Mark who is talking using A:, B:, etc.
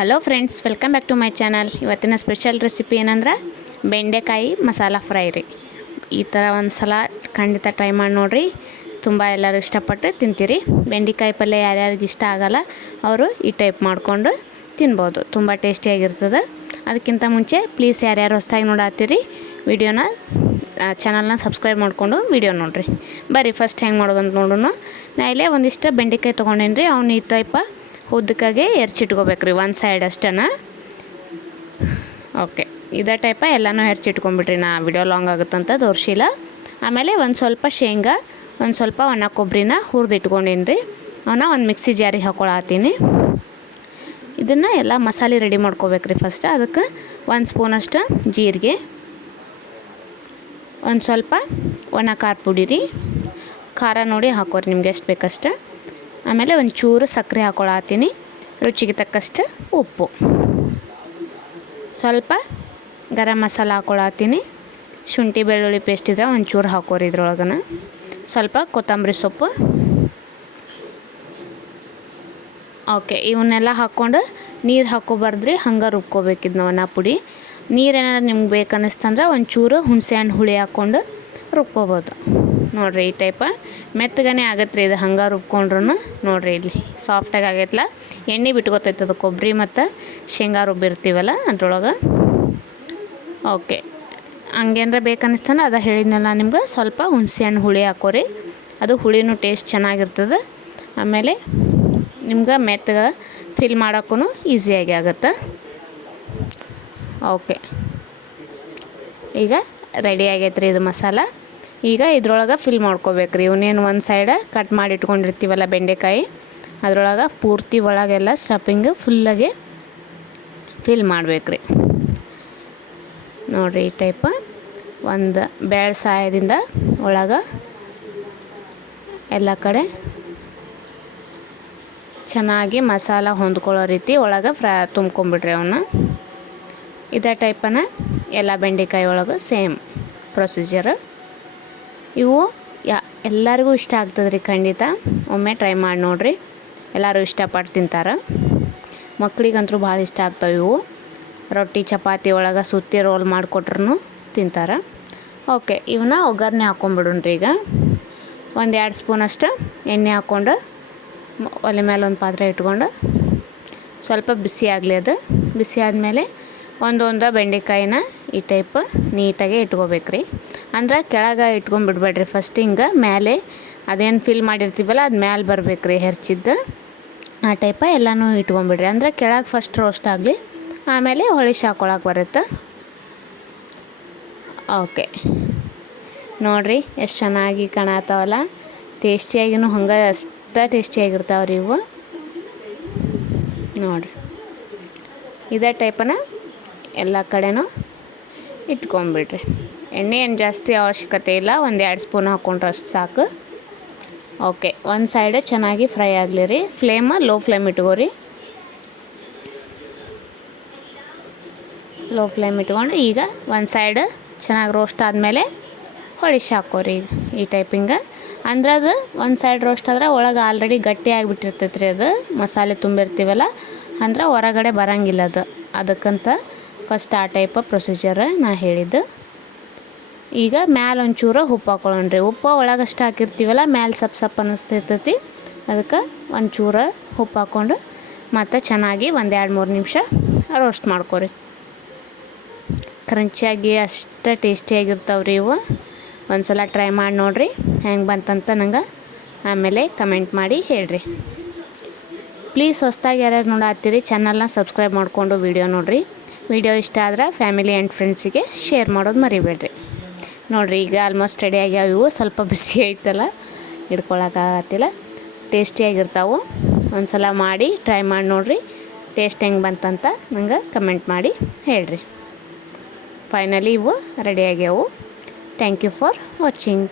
A: Hello friends welcome back to my channel ಇವತ್ತಿನ special recipe ಏನಂದ್ರೆ ಬೆಂಡೆಕಾಯಿ ಮಸಾಲ ಫ್ರೈ ರೀ. ಈ ಥರ ಒಂದು ಸಲ ಖಂಡಿತ ಟ್ರೈ ಮಾಡಿ ನೋಡಿರಿ. ತುಂಬ ಎಲ್ಲರೂ ಇಷ್ಟಪಟ್ಟು ತಿಂತೀರಿ. ಬೆಂಡೆಕಾಯಿ ಪಲ್ಯ ಯಾರ್ಯಾರಿಗೆ ಇಷ್ಟ ಆಗಲ್ಲ, ಅವರು ಈ ಟೈಪ್ ಮಾಡಿಕೊಂಡು ತಿನ್ಬೋದು. ತುಂಬ ಟೇಸ್ಟಿಯಾಗಿರ್ತದೆ ಅದಕ್ಕಿಂತ ಮುಂಚೆ ಪ್ಲೀಸ್ ಯಾರ್ಯಾರು ಹೊಸ್ದಾಗಿ ನೋಡತ್ತೀರಿ ವಿಡಿಯೋನ ಚಾನಲ್ನ ಸಬ್ಸ್ಕ್ರೈಬ್ ಮಾಡಿಕೊಂಡು ವಿಡಿಯೋ ನೋಡಿರಿ. ಬರ್ರಿ ಫಸ್ಟ್ ಹೆಂಗೆ ಮಾಡೋದು ಅಂತ ನೋಡೋಣ. ನಾ ಇಲ್ಲೇ ಒಂದಿಷ್ಟು ಬೆಂಡೆಕಾಯಿ ತೊಗೊಂಡೇನಿ ರೀ ಅವ್ನು ಈ ಟೈಪ ಉದ್ದಕ್ಕಾಗೆ ಎರ್ಚಿಟ್ಕೋಬೇಕು ರೀ ಒಂದು ಸೈಡ್ ಅಷ್ಟನ ಓಕೆ ಇದೇ ಟೈಪ ಎಲ್ಲನೂ ಹೆರ್ಚಿಟ್ಕೊಂಬಿಟ್ರಿ ನಾ ವಿಡಿಯೋ ಲಾಂಗ್ ಆಗುತ್ತಂತ ತೋರಿಸಿಲ್ಲ. ಆಮೇಲೆ ಒಂದು ಸ್ವಲ್ಪ ಶೇಂಗಾ, ಒಂದು ಸ್ವಲ್ಪ ಒಣ ಕೊಬ್ಬರಿನ ಹುರಿದು ಇಟ್ಕೊಂಡೀನಿ ರೀ ಅವನ್ನ ಒಂದು ಮಿಕ್ಸಿ ಜಾರಿ ಹಾಕೊಳತ್ತೀನಿ ಇದನ್ನು ಎಲ್ಲ ಮಸಾಲೆ ರೆಡಿ ಮಾಡ್ಕೋಬೇಕು ರೀ ಫಸ್ಟ್ ಅದಕ್ಕೆ ಒಂದು ಸ್ಪೂನಷ್ಟು ಜೀರಿಗೆ, ಒಂದು ಸ್ವಲ್ಪ ಒಣ ಖಾರ ಪುಡಿ ರೀ ಖಾರ ನೋಡಿ ಹಾಕೋರಿ, ನಿಮ್ಗೆ ಎಷ್ಟು ಬೇಕಷ್ಟು. ಆಮೇಲೆ ಒಂದು ಚೂರು ಸಕ್ಕರೆ ಹಾಕೊಳತ್ತೀನಿ. ರುಚಿಗೆ ತಕ್ಕಷ್ಟು ಉಪ್ಪು. ಸ್ವಲ್ಪ ಗರಂ ಮಸಾಲ ಹಾಕೊಳತ್ತೀನಿ. ಶುಂಠಿ ಬೆಳ್ಳುಳ್ಳಿ ಪೇಸ್ಟ್ ಇದ್ರೆ ಒಂಚೂರು ಹಾಕೋರಿ ಇದ್ರೊಳಗನ. ಸ್ವಲ್ಪ ಕೊತ್ತಂಬರಿ ಸೊಪ್ಪು. ಓಕೆ, ಇವನ್ನೆಲ್ಲ ಹಾಕ್ಕೊಂಡು ನೀರು ಹಾಕೋಬಾರ್ದ್ರಿ, ಹಂಗೆ ರುಬ್ಕೋಬೇಕಿದ್ ಇದನ್ನ ಪುಡಿ. ನೀರೇನಾದ್ರು ನಿಮ್ಗೆ ಬೇಕನ್ನಿಸ್ತಂದ್ರೆ ಒಂಚೂರು ಹುಣಸೆ ಹಣ್ಣು ಹುಳಿ ಹಾಕ್ಕೊಂಡು ರುಬ್ಕೋಬೋದು. ನೋಡಿರಿ ಈ ಟೈಪ ಮೆತ್ತಗನೆ ಆಗತ್ತೆ ರೀ ಇದು ಹಂಗೆ ರುಬ್ಕೊಂಡ್ರು ನೋಡಿರಿ ಇಲ್ಲಿ ಸಾಫ್ಟಾಗಿ ಆಗೈತಲ್ಲ ಎಣ್ಣೆ ಬಿಟ್ಕೊತೈತೆ ಅದು ಕೊಬ್ಬರಿ ಮತ್ತು ಶೇಂಗಾ ರುಬ್ಬಿರ್ತೀವಲ್ಲ ಅದ್ರೊಳಗೆ. ಓಕೆ ಹಂಗೇನಾರ ಬೇಕನ್ನಿಸ್ತಾನೆ ಅದು ಹೇಳಿದ್ನಲ್ಲ ನಿಮ್ಗೆ. ಸ್ವಲ್ಪ ಹುಣಸೆ ಹಣ್ಣು ಹುಳಿ ಹಾಕೋರಿ. ಅದು ಹುಳಿನೂ ಟೇಸ್ಟ್ ಚೆನ್ನಾಗಿರ್ತದೆ. ಆಮೇಲೆ ನಿಮ್ಗೆ ಮೆತ್ತಗೆ ಫಿಲ್ ಮಾಡೋಕ್ಕೂ ಈಸಿಯಾಗಿ ಆಗುತ್ತೆ. ಓಕೆ ಈಗ ರೆಡಿ ಆಗೈತೆ ರೀ ಇದು ಮಸಾಲ. ಈಗ ಇದ್ರೊಳಗೆ ಫಿಲ್ ಮಾಡ್ಕೋಬೇಕು ರೀ ಇವನೇನು ಒಂದು ಸೈಡ ಕಟ್ ಮಾಡಿ ಇಟ್ಕೊಂಡಿರ್ತೀವಲ್ಲ ಬೆಂಡೆಕಾಯಿ, ಅದರೊಳಗೆ ಪೂರ್ತಿ ಒಳಗೆಲ್ಲ ಸ್ಟಫಿಂಗ್ ಫುಲ್ಲಾಗಿ ಫಿಲ್ ಮಾಡ್ಬೇಕು ರೀ ನೋಡಿರಿ ಈ ಟೈಪ ಒಂದು ಬೇಳೆ ಸಹಾಯದಿಂದ ಒಳಗೆ ಎಲ್ಲ ಕಡೆ ಚೆನ್ನಾಗಿ ಮಸಾಲ ಹೊಂದ್ಕೊಳ್ಳೋ ರೀತಿ ಒಳಗೆ ಫ್ರೈ ತುಂಬ್ಕೊಂಬಿಡ್ರಿ ಅವನ್ನ ಇದೇ ಟೈಪನ ಎಲ್ಲ ಬೆಂಡೆಕಾಯಿ ಒಳಗೆ ಸೇಮ್ ಪ್ರೊಸೀಜರ್ ಇವು ಯಾ ಎಲ್ಲರಿಗೂ ಇಷ್ಟ ಆಗ್ತದೆ ರೀ ಖಂಡಿತ. ಒಮ್ಮೆ ಟ್ರೈ ಮಾಡಿ ನೋಡಿರಿ. ಎಲ್ಲರೂ ಇಷ್ಟಪಟ್ಟು ತಿಂತಾರೆ. ಮಕ್ಳಿಗಂತೂ ಭಾಳ ಇಷ್ಟ ಆಗ್ತಾವೆ ಇವು. ರೊಟ್ಟಿ, ಚಪಾತಿ ಒಳಗೆ ಸುತ್ತಿ ರೋಲ್ ಮಾಡಿಕೊಟ್ರೂ ತಿಂತಾರೆ. ಓಕೆ ಇವನ್ನ ಒಗ್ಗರಣೆ ಹಾಕ್ಕೊಂಬಿಡೋಣ್ರಿ ಈಗ. ಒಂದು ಎರಡು ಸ್ಪೂನಷ್ಟು ಎಣ್ಣೆ ಹಾಕ್ಕೊಂಡು ಒಲೆ ಮೇಲೆ ಒಂದು ಪಾತ್ರೆ ಇಟ್ಕೊಂಡು ಸ್ವಲ್ಪ ಬಿಸಿ ಆಗಲಿ ಅದು. ಬಿಸಿ ಆದಮೇಲೆ ಒಂದೊಂದು ಬೆಂಡೆಕಾಯಿನ ಈ ಟೈಪ್ ನೀಟಾಗಿ ಇಟ್ಕೋಬೇಕು ರೀ ಅಂದ್ರೆ ಕೆಳಗೆ ಇಟ್ಕೊಂಡ್ಬಿಡ್ಬೇಡ್ರಿ ಫಸ್ಟ್ ಹಿಂಗೆ. ಮೇಲೆ ಅದೇನು ಫಿಲ್ ಮಾಡಿರ್ತೀವಲ್ಲ, ಅದು ಮ್ಯಾಲೆ ಬರ್ಬೇಕು ರೀ ಹೆರ್ಚಿದ್ದು. ಆ ಟೈಪ ಎಲ್ಲನೂ ಇಟ್ಕೊಂಬಿಡ್ರಿ ಅಂದ್ರೆ ಕೆಳಗೆ ಫಸ್ಟ್ ರೋಸ್ಟ್ ಆಗಲಿ, ಆಮೇಲೆ ಹೊಳಿಸಿ ಹಾಕೊಳಕ್ಕೆ ಬರುತ್ತೆ. ಓಕೆ ನೋಡಿರಿ ಎಷ್ಟು ಚೆನ್ನಾಗಿ ಕಾಣತ್ತಾವಲ್ಲ ಟೇಸ್ಟಿಯಾಗಿನೂ ಹಂಗೆ ಅಷ್ಟು ಟೇಸ್ಟಿಯಾಗಿರ್ತಾವ್ರಿ ಇವು. ನೋಡಿರಿ. ಇದೇ ಟೈಪನ ಎಲ್ಲ ಕಡೆನೂ ಇಟ್ಕೊಂಬಿಡ್ರಿ. ಎಣ್ಣೆ ಏನು ಜಾಸ್ತಿ ಅವಶ್ಯಕತೆ ಇಲ್ಲ, ಒಂದು ಎರಡು ಸ್ಪೂನ್ ಹಾಕ್ಕೊಂಡ್ರೆ ಅಷ್ಟು ಸಾಕು. ಓಕೆ, ಒಂದು ಸೈಡ್ ಚೆನ್ನಾಗಿ ಫ್ರೈ ಆಗಲಿ ರೀ. ಫ್ಲೇಮ ಲೋ ಫ್ಲೇಮ್ ಇಟ್ಕೋರಿ. ಲೋ ಫ್ಲೇಮ್ ಇಟ್ಕೊಂಡು ಈಗ ಒಂದು ಸೈಡ್ ಚೆನ್ನಾಗಿ ರೋಸ್ಟ್ ಆದಮೇಲೆ ಹೊಳಿಸಿ ಹಾಕೋರಿ ಈ ಟೈಪಿಂಗ ಅಂದ್ರೆ ಅದು ಒಂದು ಸೈಡ್ ರೋಸ್ಟ್ ಆದ್ರೆ ಒಳಗೆ ಆಲ್ರೆಡಿ ಗಟ್ಟಿ ಆಗಿಬಿಟ್ಟಿರ್ತೈತೆ ರೀ ಅದು. ಮಸಾಲೆ ತುಂಬಿರ್ತೀವಲ್ಲ, ಅಂದ್ರೆ ಹೊರಗಡೆ ಬರೋಂಗಿಲ್ಲ ಅದು. ಅದಕ್ಕಂತ ಫಸ್ಟ್ ಆ ಟೈಪ ಪ್ರೊಸೀಜರ್ ನಾ ಹೇಳಿದ್ದು. ಈಗ ಮ್ಯಾಲೆ ಒಂಚೂರು ಉಪ್ಪು ಹಾಕೊಳ್ಳೋಣ್ರಿ. ಉಪ್ಪು ಒಳಗಷ್ಟು ಹಾಕಿರ್ತೀವಲ್ಲ, ಮ್ಯಾಲೆ ಸಪ್ ಸಪ್ ಅನ್ನಿಸ್ತಿರ್ತೈತಿ ಅದಕ್ಕೆ ಒಂಚೂರು ಉಪ್ಪು ಹಾಕ್ಕೊಂಡು ಮತ್ತು ಚೆನ್ನಾಗಿ ಒಂದು ಎರಡು ಮೂರು ನಿಮಿಷ ರೋಸ್ಟ್ ಮಾಡ್ಕೋರಿ. ಕ್ರಂಚಿಯಾಗಿ ಅಷ್ಟು ಟೇಸ್ಟಿಯಾಗಿರ್ತಾವೆ ರೀ ಇವು. ಒಂದು ಸಲ ಟ್ರೈ ಮಾಡಿ ನೋಡಿರಿ, ಹೆಂಗೆ ಬಂತಂತ ನಂಗೆ ಆಮೇಲೆ ಕಮೆಂಟ್ ಮಾಡಿ ಹೇಳ್ರಿ. ಪ್ಲೀಸ್ ಹೊಸ್ದಾಗಿ ಯಾರ್ಯಾರು ನೋಡಾತ್ತೀರಿ ಚಾನಲ್ನ ಸಬ್ಸ್ಕ್ರೈಬ್ ಮಾಡಿಕೊಂಡು ವೀಡಿಯೋ ನೋಡಿರಿ. ವಿಡಿಯೋ ಇಷ್ಟ ಆದ್ರೆ ಫ್ಯಾಮಿಲಿ ಆ್ಯಂಡ್ ಫ್ರೆಂಡ್ಸಿಗೆ ಶೇರ್ ಮಾಡೋದು ಮರಿಬೇಡ್ರಿ. ನೋಡಿರಿ, ಈಗ ಆಲ್ಮೋಸ್ಟ್ ರೆಡಿ ಆಗ್ಯಾವ ಇವು ಸ್ವಲ್ಪ ಬಿಸಿ ಐತಲ್ಲ ಹಿಡ್ಕೊಳಕ್ಕಾಗತ್ತಿಲ್ಲ ಟೇಸ್ಟಿಯಾಗಿರ್ತಾವೆ ಒಂದು ಸಲ ಮಾಡಿ ಟ್ರೈ ಮಾಡಿ ನೋಡಿರಿ ಟೇಸ್ಟ್ ಹೆಂಗೆ ಬಂತಂತ ನಂಗೆ ಕಮೆಂಟ್ ಮಾಡಿ ಹೇಳ್ರಿ. ಫೈನಲಿ ಇವು ready ಆಗ್ಯಾವು. Thank you for watching